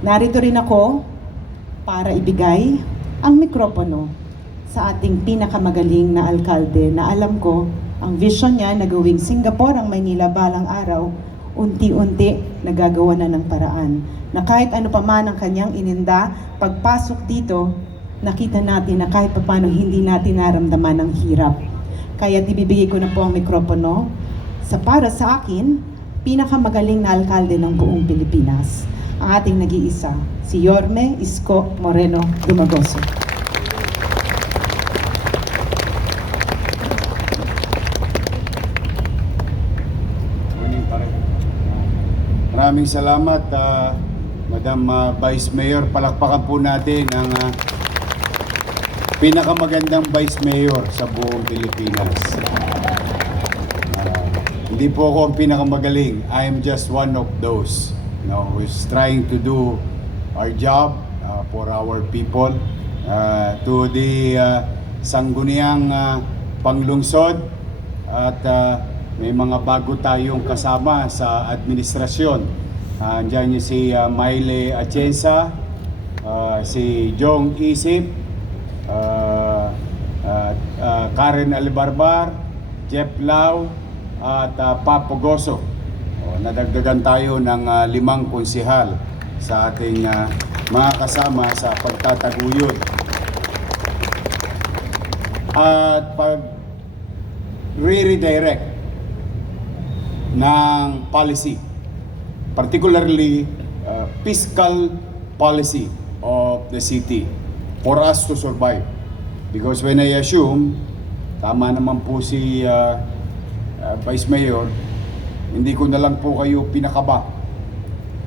Narito rin ako para ibigay ang mikropono sa ating pinakamagaling na alkalde na alam ko ang vision niya na gawing Singapore ang Maynila balang araw, unti-unti nagagawa na ng paraan. Na kahit ano pa man ang kanyang ininda, pagpasok dito, nakita natin na kahit paano hindi natin naramdaman ang hirap. Kaya ibibigay ko na po ang mikropono sa para sa akin, pinakamagaling na alkalde ng buong Pilipinas, ang ating nag-iisa, si Yorme Isko Moreno Dumagoso. Maraming salamat, Madam Vice Mayor. Palakpakan po natin ang pinakamagandang Vice Mayor sa buong Pilipinas. Hindi po ako ang pinakamagaling. I am just one of those, who's trying to do our job for our people. To the sangguniang panglungsod at may mga bago tayong kasama sa administrasyon. Andiyan niyo si Mayle Atienza, si Jong Isip, Karen Alibarbar, Jeff Lau, at Papo Goso. Nadagdagan tayo ng 5 konsihal sa ating mga kasama sa pagtataguyod. At pag re-redirect ng policy, particularly fiscal policy of the city for us to survive. Because when I assume, tama naman po si Vice Mayor, hindi ko na lang po kayo pinakaba.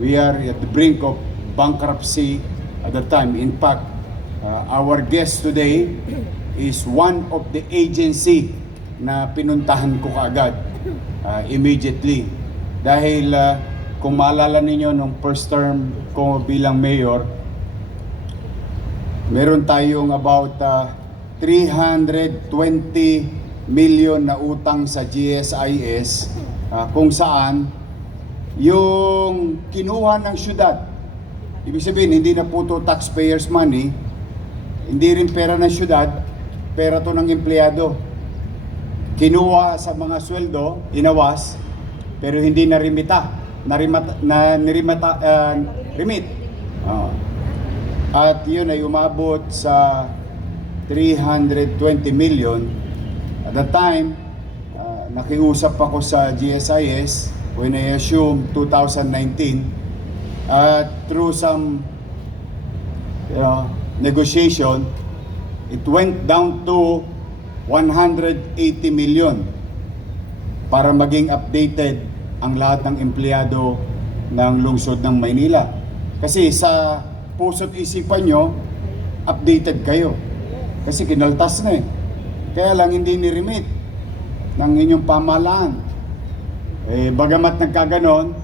We are at the brink of bankruptcy at the time. In fact, our guest today is one of the agency na pinuntahan ko kaagad immediately. Dahil kung maalala ninyo nung first term ko bilang mayor, meron tayong about 320 million na utang sa GSIS, kung saan yung kinuha ng syudad, ibig sabihin hindi na po to taxpayers money, hindi rin pera ng syudad, pera to ng empleyado. Kinuha sa mga sweldo, inawas, pero hindi remit. At yun ay umabot sa 320 million. At the time, nakiusap ako sa GSIS when I assumed 2019. Through some negotiation, it went down to 180 million para maging updated ang lahat ng empleyado ng lungsod ng Maynila. Kasi sa puso't isipan nyo, updated kayo. Kasi kinaltas na eh. Kaya lang hindi ni-remit ng inyong pamahalaan. Bagamat nagkaganon,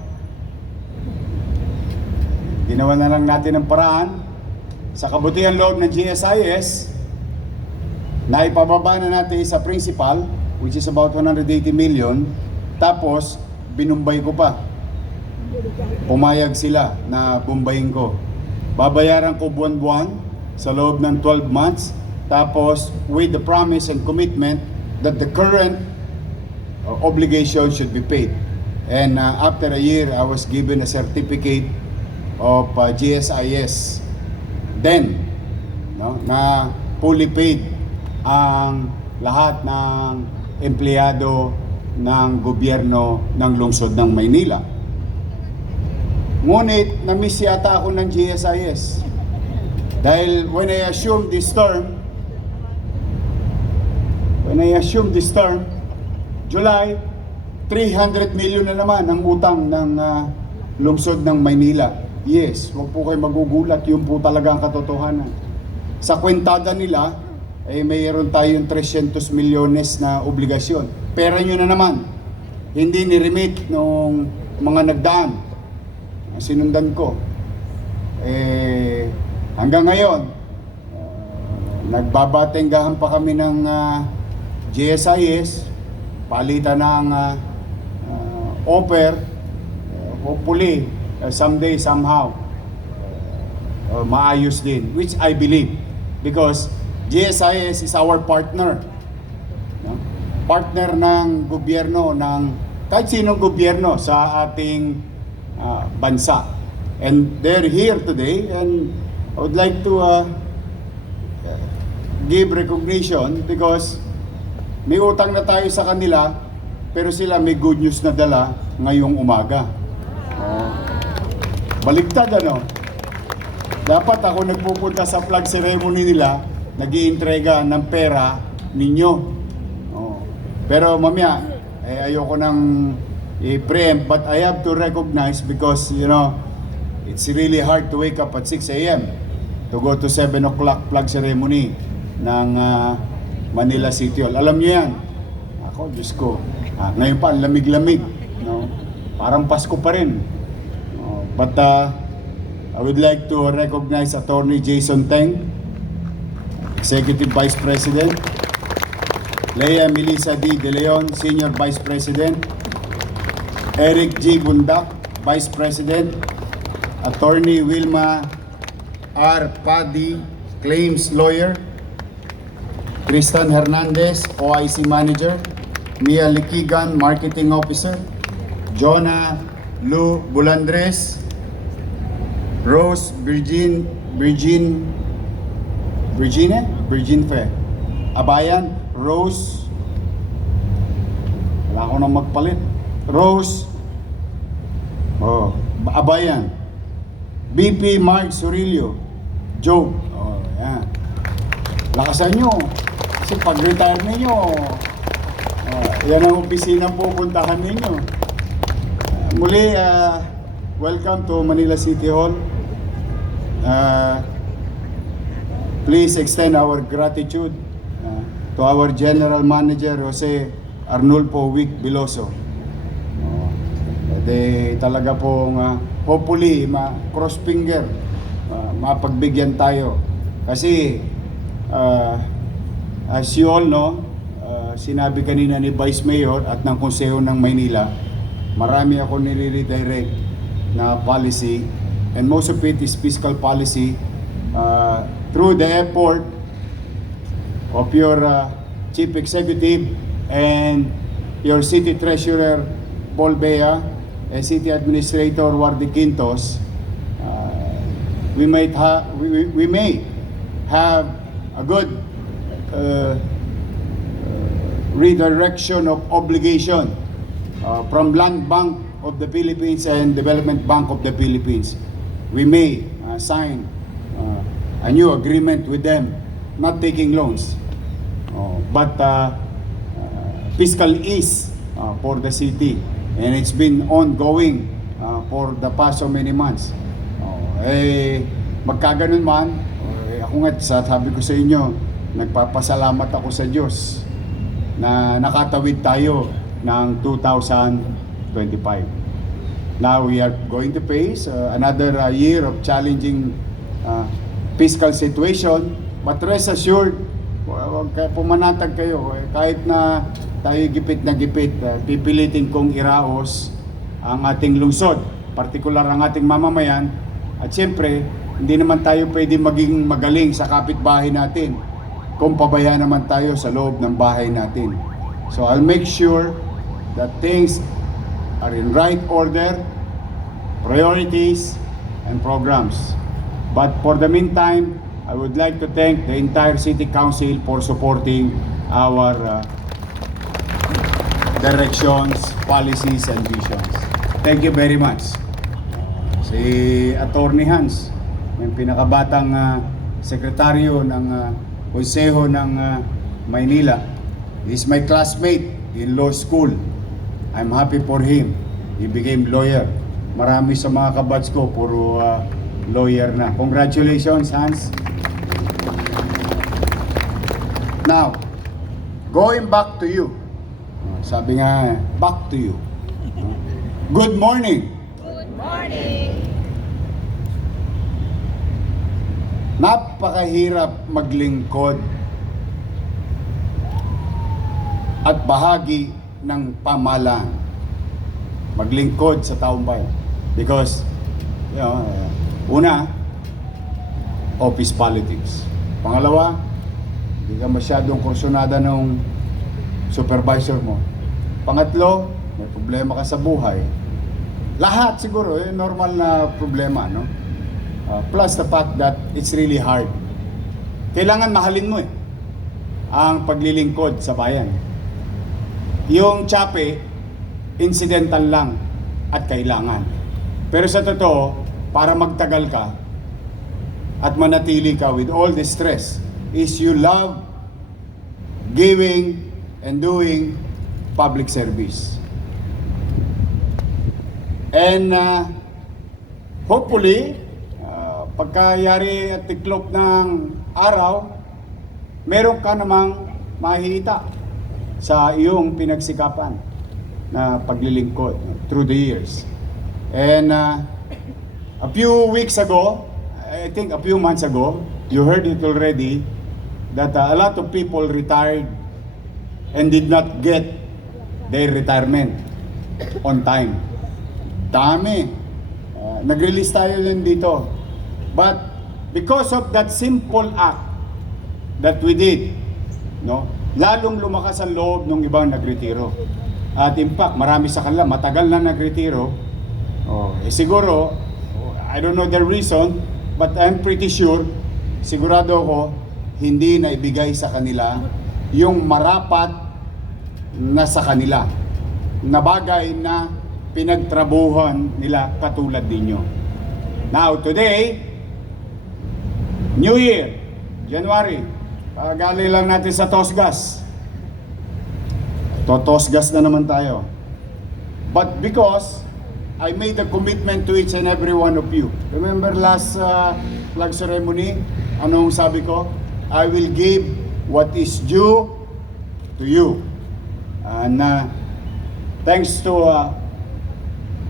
ginawa na lang natin ang paraan sa kabutihan loob ng GSIS. Naipababa na natin sa principal, which is about 180 million. Tapos, binumbay ko pa. Pumayag sila na bumbayin ko. Babayaran ko buwan-buwan sa loob ng 12 months. Tapos, with the promise and commitment that the current obligation should be paid. And after a year, I was given a certificate of GSIS. Then, na fully paid ang lahat ng empleyado ng gobyerno ng lungsod ng Maynila. Ngunit, na-miss yata ako ng GSIS. Dahil when I assumed this term, July, 300 million na naman ang utang ng lungsod ng Maynila. Yes, huwag po kayo magugulat, yun po talaga ang katotohanan. Sa kwentada nila, mayroon tayong 300 milyones na obligasyon. Pera nyo na naman. Hindi ni-remit nung mga nagdaan. Sinundan ko. Hanggang ngayon, nagbabatenggahan pa kami ng GSIS, palitan ng offer, hopefully, someday, somehow, maayos din, which I believe because GSIS is our partner. No? Partner ng gobyerno, ng kahit sinong gobyerno sa ating bansa. And they're here today, and I would like to give recognition because may utang na tayo sa kanila, pero sila may good news na dala ngayong umaga. Baligtad ano? Dapat ako nagpupunta sa flag ceremony nila, nag-iintrega ng pera ninyo. Pero mamaya, ayoko nang i-preempt, but I have to recognize because, you know, it's really hard to wake up at 6 a.m. to go to 7 o'clock flag ceremony ng Manila City Hall. Alam niyo yan. Ako, Diyos ko. Ngayon pa, ang lamig-lamig. No? Parang Pasko pa rin. But I would like to recognize Attorney Jason Teng, Executive Vice President, Lea Melissa D. De Leon, Senior Vice President, Eric G. Bundak, Vice President, Attorney Wilma R. Padi, Claims Lawyer, Tristan Hernandez, OIC Manager, Mia Likigan, Marketing Officer, Jonah Lu Bulandres, Rose Virgin Fe, Abayan, Rose, wala ko nang magpalit, Rose, Abayan, BP Mark Sorillo, Joe, yan. Lakasan nyo, kasi pag-retire ninyo, yan ang opisina pupuntahan ninyo. Muli, welcome to Manila City Hall. Please extend our gratitude to our General Manager Jose Arnulfo Wick Biloso. Talaga pong hopefully cross finger mapagbigyan tayo. Kasi as you all know, sinabi kanina ni Vice Mayor at ng Konseho ng Maynila, marami ako nire-redirect na policy, and most of it is fiscal policy through the effort of your Chief Executive and your City Treasurer Paul Bea and City Administrator Wardy Quintos. We may have a good redirection of obligation from Land Bank of the Philippines and Development Bank of the Philippines. We may sign a new agreement with them, not taking loans, but fiscal ease for the city, and it's been ongoing for the past so many months. Magkaganon man, ako nga sabi ko sa inyo, nagpapasalamat ako sa Diyos na nakatawid tayo ng 2025. Now we are going to face another year of challenging fiscal situation, but rest assured, pumanatag kayo. Kahit na tayo gipit na gipit, pipilitin kong iraos ang ating lungsod, partikular ang ating mamamayan, at siyempre, hindi naman tayo pwede maging magaling sa kapitbahay natin kung pabayaan naman tayo sa loob ng bahay natin. So I'll make sure that things are in right order, priorities, and programs. But for the meantime, I would like to thank the entire City Council for supporting our directions, policies, and visions. Thank you very much. Si Attorney Hans, yung pinakabatang sekretaryo ng Konseho ng Maynila, is my classmate in law school. I'm happy for him. He became lawyer. Marami sa mga kabats ko, puro lawyer na. Congratulations, Hans. Now, going back to you. Sabi nga, back to you. Good morning. Good morning. Napakahirap maglingkod at bahagi ng pamahalaan. Maglingkod sa taong bayan. Because, una, office politics. Pangalawa, hindi ka masyadong kursunada ng supervisor mo. Pangatlo, may problema ka sa buhay. Lahat siguro, normal na problema, no? Plus the fact that it's really hard. Kailangan mahalin mo ang paglilingkod sa bayan. Yung tsape, incidental lang at kailangan. Pero sa totoo, para magtagal ka at manatili ka with all the stress, is you love giving and doing public service. And hopefully, pagkayari at tiklop ng araw, meron ka namang mahita sa iyong pinagsikapan na paglilingkod through the years. And a few weeks ago, I think a few months ago, you heard it already, that a lot of people retired and did not get their retirement on time. Dami. Nag-release tayo din dito. But because of that simple act that we did, no, lalong lumakas ang loob ng ibang nagretiro. At in fact, marami sa kanila matagal na nagretiro. Siguro, I don't know the reason, but I'm pretty sure, sigurado ako, hindi na ibigay sa kanila yung marapat na sa kanila, na bagay na pinagtrabuhan nila katulad ninyo. Now, today, New Year, January, galing lang natin sa Tosgas. Tosgas na naman tayo. But because I made a commitment to each and every one of you. Remember last flag ceremony, anong sabi ko? I will give what is due to you. And thanks to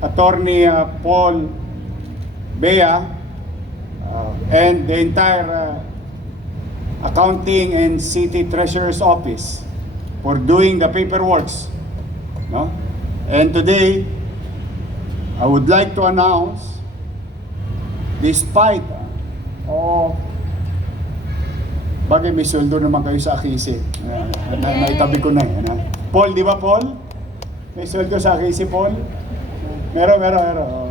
Attorney Paul Bea and the entire Accounting and City Treasurer's Office for doing the paperwork. No? And today, I would like to announce, despite bagay may sweldo naman kayo sa Akisi. Naitabi ko na Paul, di ba Paul? May sweldo sa Akisi, Paul? Meron.